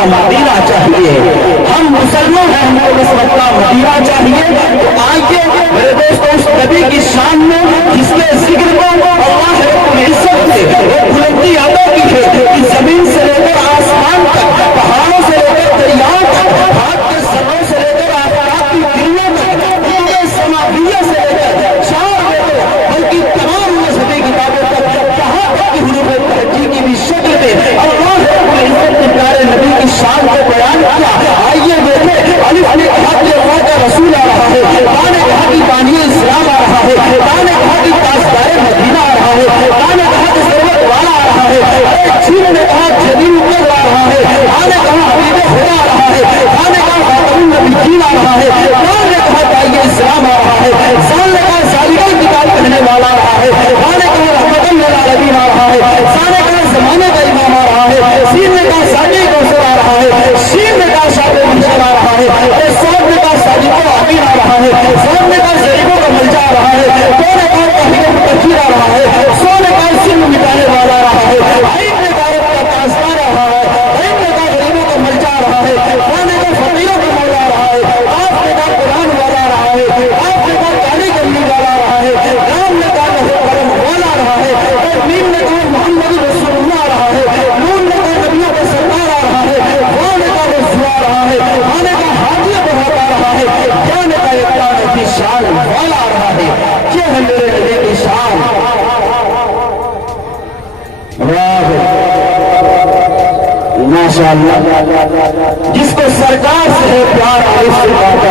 مکہ مدینہ چاہیے. ہم مسلمان ہیں, ہم کو بس مکہ مدینہ چاہیے. تو آئیے میرے دوستوں اس نبی کی شان میں جس کے ذکر کو اللہ رب العزت نے ایک بلندی عطا کی ہے کہ زمین سے لے کر آسمان تک, پہاڑوں سے لے کر دریاؤں تک, ہاتھ کے سروں سے لے کر آفتاب کی کرنوں تک, پورے سماویہ سے لے کر چار بلکہ تمام مذہبی کتابوں تک, کہاں تک کہ حروف تہجی کی بھی شکل میں اللہ رب العزت نے پیارے نبی کی شان کو بیان کیا. آئیے دیکھیں, الف نے کہا کہ اللہ کا رسول آ رہا ہے, با نے کہا کہ بانی اسلام آ رہا ہے, با نے کہا کہ تاجدار مدینہ آ رہا ہے, با نے کہا کہ ضرورت والا آ رہا ہے, جن نے کہا جدید مطلب آ رہا ہے, با نے کہا حبیب خدا آ رہا ہے, با نے کہا خاتم النبیین آ رہا ہے, با نے کہا داعیہ اسلام آ رہا ہے, سال نے کہا سالگہ کتاب پڑھنے والا آ رہا ہے, با نے کہا رحمت للعالمین آ رہا ہے, سا نے کہا زمانے کا امام آ رہا ہے, سین نے کہا ساقی کوثر آ رہا ہے, شین نے کہا شاہ محشر آ رہا ہے, اور صاد نے کہا صادق و امین آ رہا ہے, صاد نے کہا غریبوں کا ملجا آ رہا ہے, تو نے کہا تحریر متقین آ رہا ہے, سو نے کہا سن مٹانے والا آ رہا ہے, عین نے کہا رب کا پاسدار آ رہا ہے, عین نے کہا غریبوں کا ملجا آ رہا ہے, وہ نے کہا فقیروں کا مولا آ رہا ہے, آپ نے کہا قرآن والا آ رہا ہے, آپ نے کہا کالی گلی والا آ رہا ہے, رام نے کہا کرم والا آ رہا ہے, اور میم نے کہا محمد رسول اللہ آ رہا ہے, نون نے کہا نبیوں کا سردار آ رہا ہے, وہ نے کہا رسول آ رہا ہے, ہاں نے کہا حاجی بہت آ رہا ہے, کیا نے کہا اقرار کی شان والا آ رہا ہے. کیا ہے میرے نبی کی شان؟ ماشاءاللہ, جس کو سرکار سے ہے پیار علی سے بہت